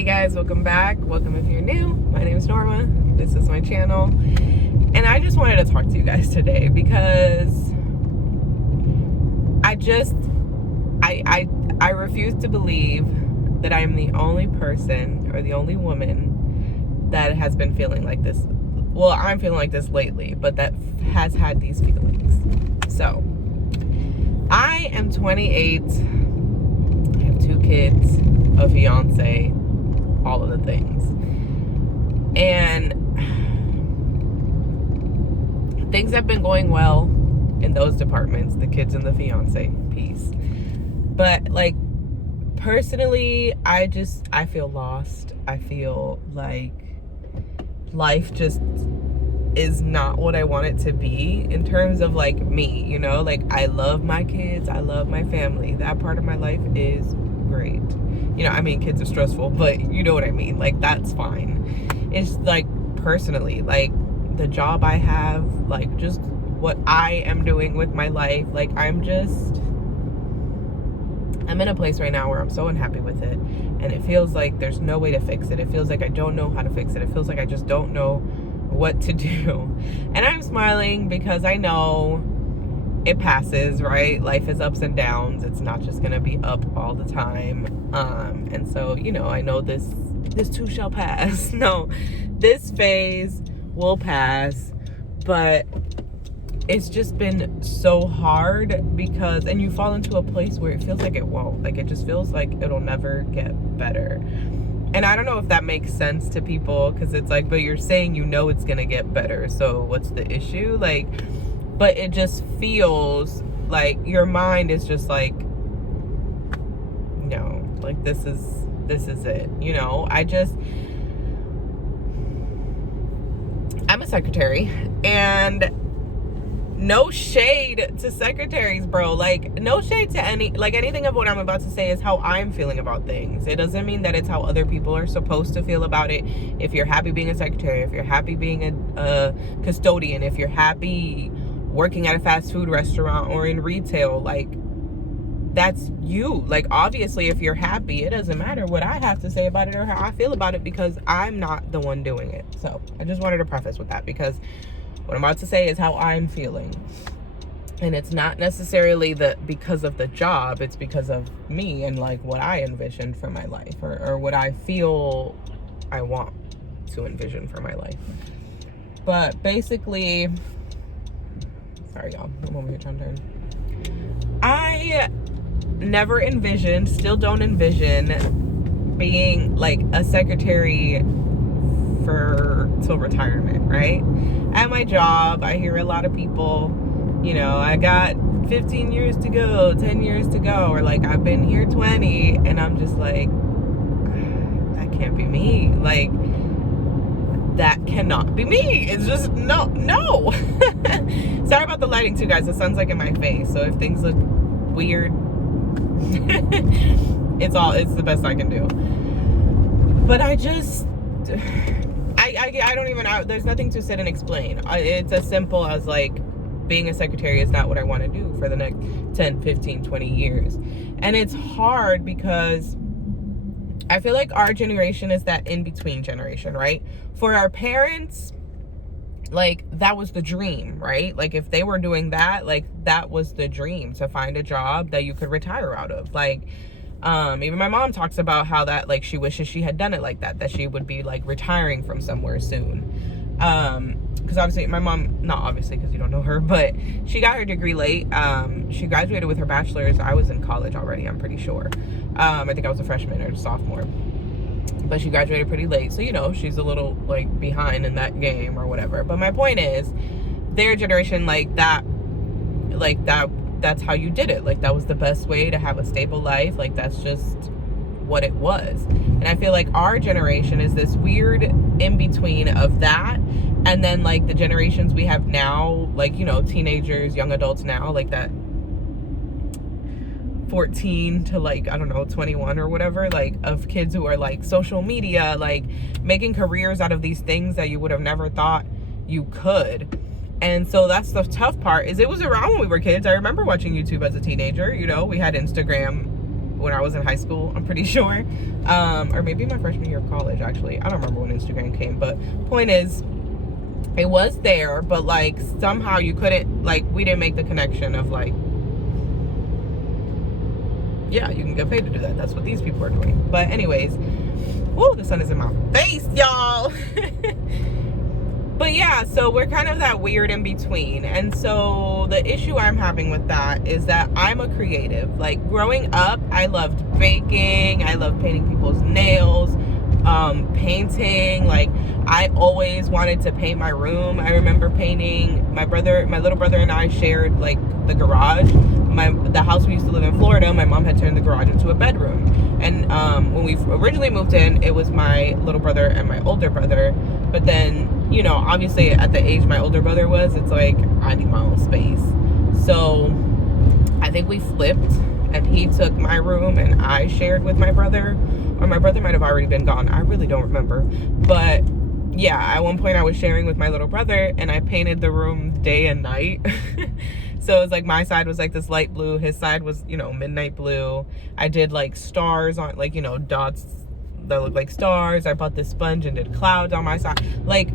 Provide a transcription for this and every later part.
Hey guys, welcome back. Welcome if you're new. My name is Norma. This is my channel. And I just wanted to talk to you guys today because I refuse to believe that I am the only person or the only woman that has been feeling like this. Well, I'm feeling like this lately, but that has had these feelings. So, I am 28. I have 2 kids, a fiance, all of the things. And things have been going well in those departments, the kids and the fiance piece. But like personally, I feel lost. I feel like life just is not what I want it to be in terms of like me, you know? Like I love my kids, I love my family. That part of my life is great. You know, I mean, kids are stressful, but you know what I mean. Like that's fine. It's like personally, like the job I have, like just what I am doing with my life, like I'm in a place right now where I'm so unhappy with it, and it feels like there's no way to fix it. It feels like I don't know how to fix it. It feels like I just don't know what to do. And I'm smiling because I know it passes, right? Life is ups and downs. It's not just gonna be up all the time. And so, you know, I know this too shall pass. No, this phase will pass, but it's just been so hard because, and you fall into a place where it feels like it won't. Like it just feels like it'll never get better. And I don't know if that makes sense to people, because it's like, but you're saying you know it's gonna get better, so what's the issue? Like, but it just feels like your mind is just like, no, like this is it, you know? I'm a secretary, and no shade to secretaries, bro. Like, no shade to anything of what I'm about to say is how I'm feeling about things. It doesn't mean that it's how other people are supposed to feel about it. If you're happy being a secretary, if you're happy being a custodian, if you're happy working at a fast food restaurant or in retail, like, that's you. Like, obviously, if you're happy, it doesn't matter what I have to say about it or how I feel about it, because I'm not the one doing it. So I just wanted to preface with that, because what I'm about to say is how I'm feeling. And it's not necessarily because of the job, it's because of me and like what I envisioned for my life, or what I feel I want to envision for my life. But basically, sorry y'all, I'm over here trying to turn. I never envisioned, still don't envision being like a secretary till retirement, right? At my job, I hear a lot of people, you know, I got 15 years to go, 10 years to go, or like I've been here 20, and I'm just like, that can't be me. Like, that cannot be me. It's just no. Sorry about the lighting too, guys. The sun's like in my face, so if things look weird, it's the best I can do. But I don't even, there's nothing to sit and explain. It's as simple as like, being a secretary is not what I want to do for the next 10, 15, 20 years. And it's hard because I feel like our generation is that in-between generation, right? For our parents, like, that was the dream, right? Like, if they were doing that, like, that was the dream, to find a job that you could retire out of. Like, even my mom talks about how that, like, she wishes she had done it like that she would be like retiring from somewhere soon. Because obviously my mom, not obviously because you don't know her, but she got her degree late. She graduated with her bachelor's. I was in college already, I'm pretty sure. I think I was a freshman or a sophomore, but she graduated pretty late, so you know, she's a little like behind in that game or whatever. But my point is, their generation, that's how you did it. Like, that was the best way to have a stable life. Like, that's just what it was. And I feel like our generation is this weird in-between of that, and then like the generations we have now, like, you know, teenagers, young adults now, like that 14 to like, I don't know, 21 or whatever, like, of kids who are like social media, like making careers out of these things that you would have never thought you could. And so that's the tough part, is it was around when we were kids. I remember watching YouTube as a teenager. You know, we had Instagram when I was in high school, I'm pretty sure. Or maybe my freshman year of college, actually. I don't remember when Instagram came, but point is, it was there, but like somehow you couldn't, like, we didn't make the connection of like, yeah, you can get paid to do that. That's what these people are doing. But anyways, whoa, the sun is in my face, y'all. But yeah, so we're kind of that weird in between. And so the issue I'm having with that is that I'm a creative. Like growing up, I loved baking. I loved painting people's nails, painting. Like I always wanted to paint my room. I remember painting my little brother and I shared like the garage. The house we used to live in Florida, my mom had turned the garage into a bedroom. And when we originally moved in, it was my little brother and my older brother. But then, you know, obviously at the age my older brother was, it's like, I need my own space. So I think we flipped and he took my room and I shared with my brother. Or my brother might have already been gone. I really don't remember. But yeah, at one point I was sharing with my little brother and I painted the room day and night. So it was like my side was like this light blue. His side was, you know, midnight blue. I did like stars on, like, you know, dots that look like stars. I bought this sponge and did clouds on my side. Like,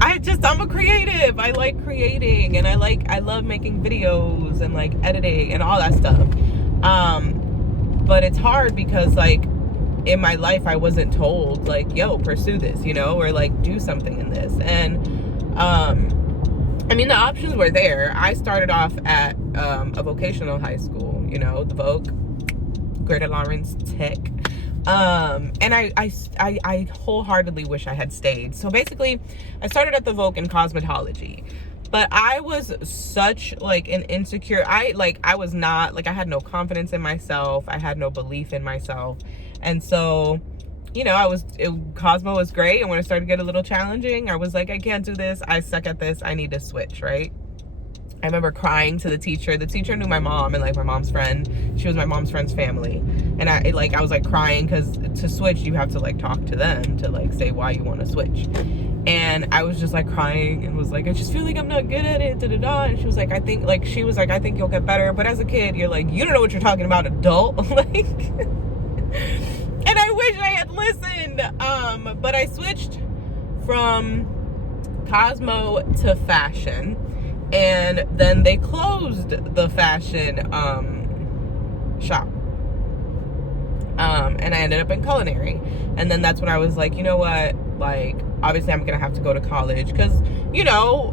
I'm a creative. I like creating and I love making videos and like editing and all that stuff. But it's hard because like in my life, I wasn't told like, yo, pursue this, you know, or like do something in this. And, I mean, the options were there. I started off at a vocational high school, you know, the Voc, Greater Lawrence Tech. And I wholeheartedly wish I had stayed. So basically, I started at the Voc in cosmetology. But I was such like an insecure, I was not, like I had no confidence in myself. I had no belief in myself. And so, you know, Cosmo was great. And when it started to get a little challenging, I was like, I can't do this. I suck at this. I need to switch, right? I remember crying to the teacher. The teacher knew my mom and like my mom's friend. She was my mom's friend's family. And I was like crying because to switch, you have to like talk to them to like say why you want to switch. And I was just like crying and was like, I just feel like I'm not good at it, da-da-da. And she was like, I think you'll get better. But as a kid, you're like, you don't know what you're talking about, adult. Like, and I wish I had listened. But I switched from Cosmo to fashion. And then they closed the fashion shop. And I ended up in culinary. And then that's when I was like, you know what? Like, obviously I'm going to have to go to college. Because, you know,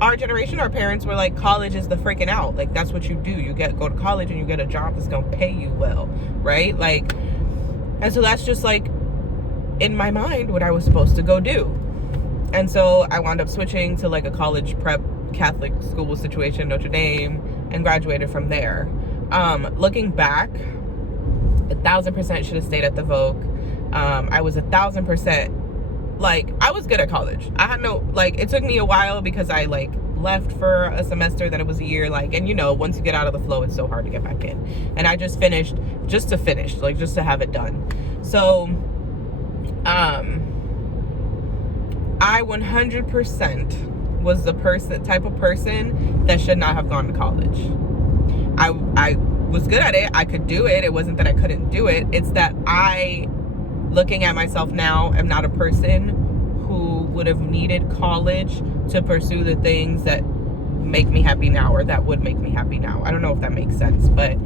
our generation, our parents were like, college is the freaking out. Like, that's what you do. You go to college and you get a job that's going to pay you well. Right? Like, and so that's just like, in my mind, what I was supposed to go do. And so I wound up switching to like a college prep Catholic school situation, Notre Dame, and graduated from there. Looking back, 1,000% should have stayed at the Voc. I was 1,000%, like, I was good at college. I had no, like, it took me a while because I like left for a semester, then it was a year, like, and you know, once you get out of the flow, it's so hard to get back in. And I just finished, just to finish, like, just to have it done. So, I 100% was the type of person that should not have gone to college. I was good at it. I could do it. It wasn't that I couldn't do it. It's that I, looking at myself now, am not a person who would have needed college to pursue the things that make me happy now, or that would make me happy now. I don't know if that makes sense, but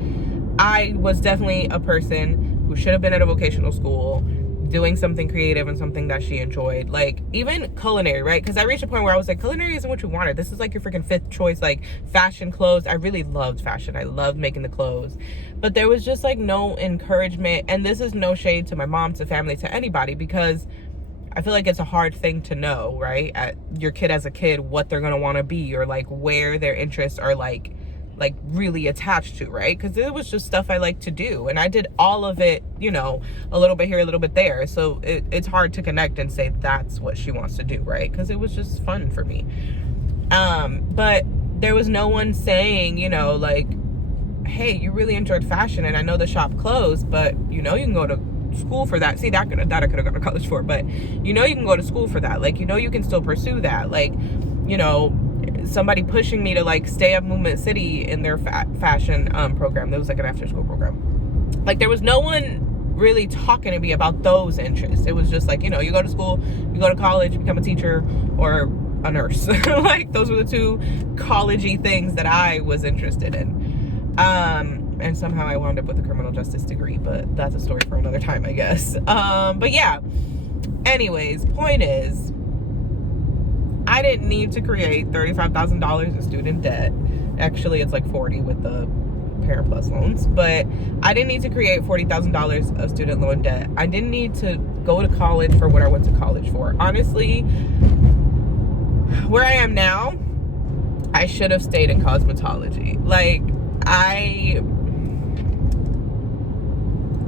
I was definitely a person who should have been at a vocational school, doing something creative and something that she enjoyed, like even culinary, right? Because I reached a point where I was like, culinary isn't what you wanted. This is like your freaking fifth choice. Like fashion, clothes. I really loved fashion. I loved making the clothes, but there was just like no encouragement. And this is no shade to my mom, to family, to anybody, because I feel like it's a hard thing to know, right? At your kid as a kid, what they're gonna want to be, or like where their interests are like really attached to, right? Because it was just stuff I like to do, and I did all of it, you know, a little bit here, a little bit there. So it's hard to connect and say that's what she wants to do, right? Because it was just fun for me. But there was no one saying, you know, like, hey, you really enjoyed fashion, and I know the shop closed, but you know, you can go to school for that. See, that I could have gone to college for, but you know, you can go to school for that. Like, you know, you can still pursue that. Like, you know, somebody pushing me to like stay at Movement City in their fashion program. There was like an after school program. Like, there was no one really talking to me about those interests. It was just like, you know, you go to school, you go to college, you become a teacher or a nurse. Like, those were the two college-y things that I was interested in. And somehow I wound up with a criminal justice degree, but that's a story for another time, I guess. But yeah, anyways, point is, I didn't need to create $35,000 in student debt. Actually, it's like 40 with the Parent Plus loans, but I didn't need to create $40,000 of student loan debt. I didn't need to go to college for what I went to college for. Honestly, where I am now, I should have stayed in cosmetology. Like,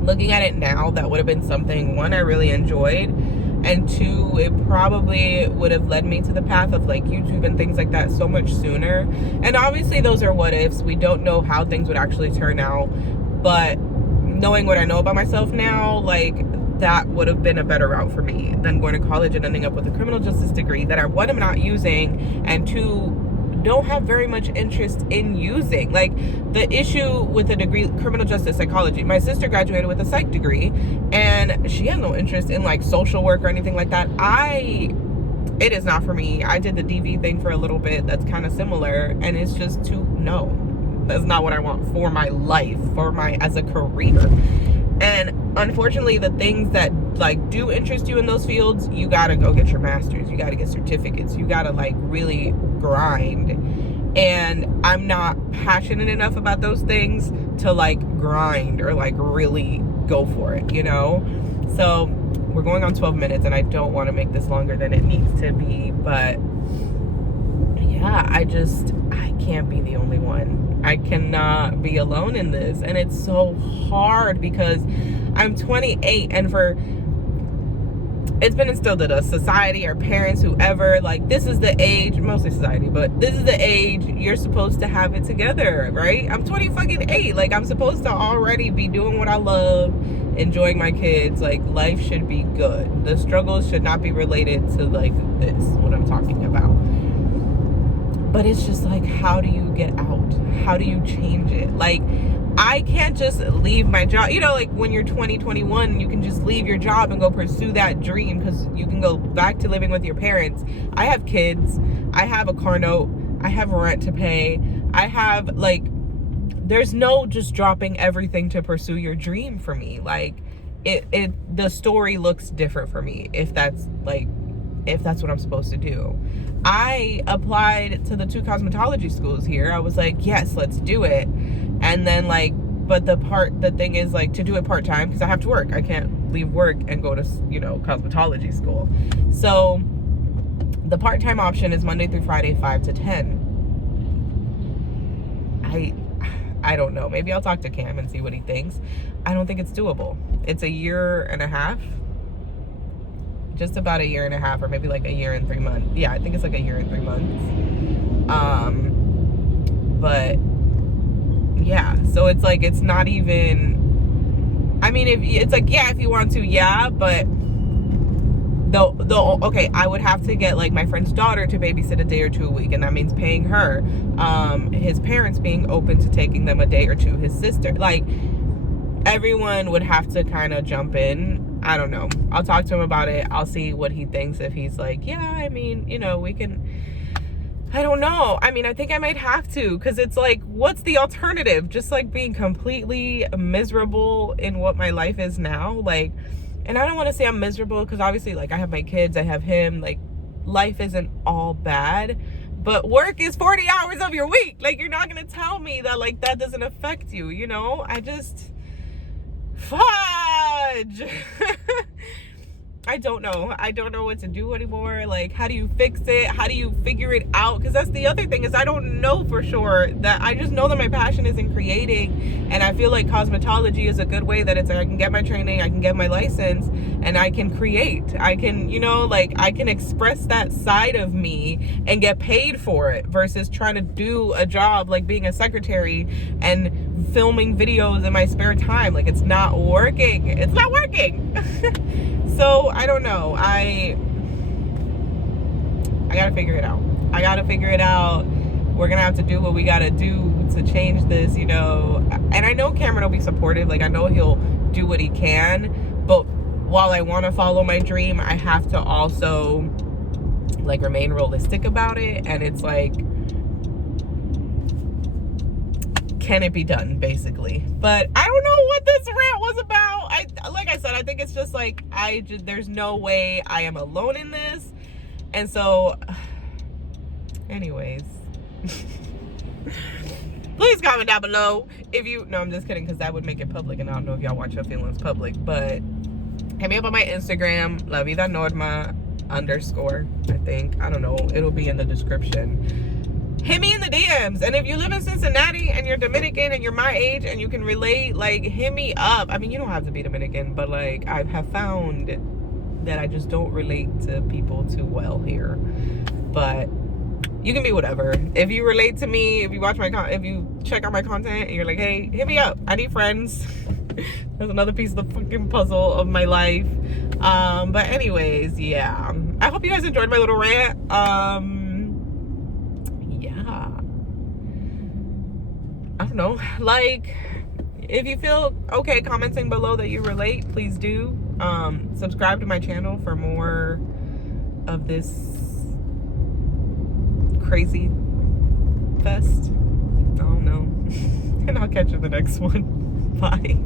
looking at it now, that would have been something, one, I really enjoyed, and two, it probably would have led me to the path of like YouTube and things like that so much sooner. And obviously those are what ifs. We don't know how things would actually turn out, but knowing what I know about myself now, like, that would have been a better route for me than going to college and ending up with a criminal justice degree that I, one, am not using, and two, don't have very much interest in using. Like, the issue with a degree, criminal justice psychology, my sister graduated with a psych degree and she has no interest in like social work or anything like that. It is not for me. I did the DV thing for a little bit. That's kind of similar, and it's just no, that's not what I want for my life, as a career. And unfortunately, the things that like do interest you in those fields, you gotta go get your master's, you gotta get certificates, you gotta like really grind. And I'm not passionate enough about those things to like grind or like really go for it, you know? So we're going on 12 minutes and I don't want to make this longer than it needs to be, but yeah, I can't be the only one. I cannot be alone in this. And it's so hard because I'm 28, and it's been instilled in us, society, our parents, whoever, like, this is the age, mostly society, but this is the age you're supposed to have it together, right? I'm 28. Like, I'm supposed to already be doing what I love, enjoying my kids. Like, life should be good. The struggles should not be related to like this, what I'm talking about. But it's just like, how do you get out? How do you change it? Like, I can't just leave my job. You know, like when you're 20, 21, you can just leave your job and go pursue that dream because you can go back to living with your parents. I have kids. I have a car note. I have rent to pay. I have, like, there's no just dropping everything to pursue your dream for me. Like, the story looks different for me if that's what I'm supposed to do. I applied to the 2 cosmetology schools here. I was like, yes, let's do it. And then, like, but the thing is, like, to do it part-time because I have to work. I can't leave work and go to, you know, cosmetology school. So the part-time option is Monday through Friday, 5 to 10. I don't know. Maybe I'll talk to Cam and see what he thinks. I don't think it's doable. It's a year and a half. Just about a year and a half, or maybe like a year and 3 months. Yeah, I think it's like a year and 3 months. But yeah, so it's like, it's not even, I mean, if it's like, yeah, if you want to, yeah, but okay, I would have to get like my friend's daughter to babysit a day or 2 a week, and that means paying her. His parents being open to taking them a day or two, his sister, like, everyone would have to kind of jump in. I don't know. I'll talk to him about it. I'll see what he thinks. If he's like, yeah, I mean, you know, we can, I don't know. I mean, I think I might have to, because it's like, what's the alternative? Just like being completely miserable in what my life is now. Like, and I don't want to say I'm miserable because obviously, like, I have my kids, I have him, like, life isn't all bad, but work is 40 hours of your week. Like, you're not going to tell me that, like, that doesn't affect you, you know? Fudge. I don't know what to do anymore. Like, how do you fix it? How do you figure it out? Because that's the other thing, is I don't know for sure. That I just know that my passion is in creating, and I feel like cosmetology is a good way that it's like, I can get my training, I can get my license, and I can create. I can, you know, like, I can express that side of me and get paid for it, versus trying to do a job like being a secretary and filming videos in my spare time. Like, it's not working. It's not working. So I don't know. I gotta figure it out. we're gonna have to do what we gotta do to change this, you know. And I know Cameron will be supportive. Like, I know he'll do what he can, but while I want to follow my dream, I have to also like remain realistic about it. And it's like, can it be done, basically? But I don't know what this rant was about. Like I said, I think it's just like, there's no way I am alone in this. And so, anyways, please comment down below if you, no, I'm just kidding, because that would make it public, and I don't know if y'all want your feelings public. But hit me up on my Instagram, La Vida Norma _ I think. I don't know. It'll be in the description. Hit me in the DMs. And if you live in Cincinnati and you're Dominican and you're my age and you can relate, like, hit me up. I mean, you don't have to be Dominican, but like, I have found that I just don't relate to people too well here. But you can be whatever. If you relate to me, if you watch my if you check out my content and you're like, hey, hit me up, I need friends. There's another piece of the fucking puzzle of my life. But anyways, yeah, I hope you guys enjoyed my little rant. Yeah, I don't know, like, if you feel okay commenting below that you relate, please do. Subscribe to my channel for more of this crazy fest. I don't know. And I'll catch you in the next one. Bye.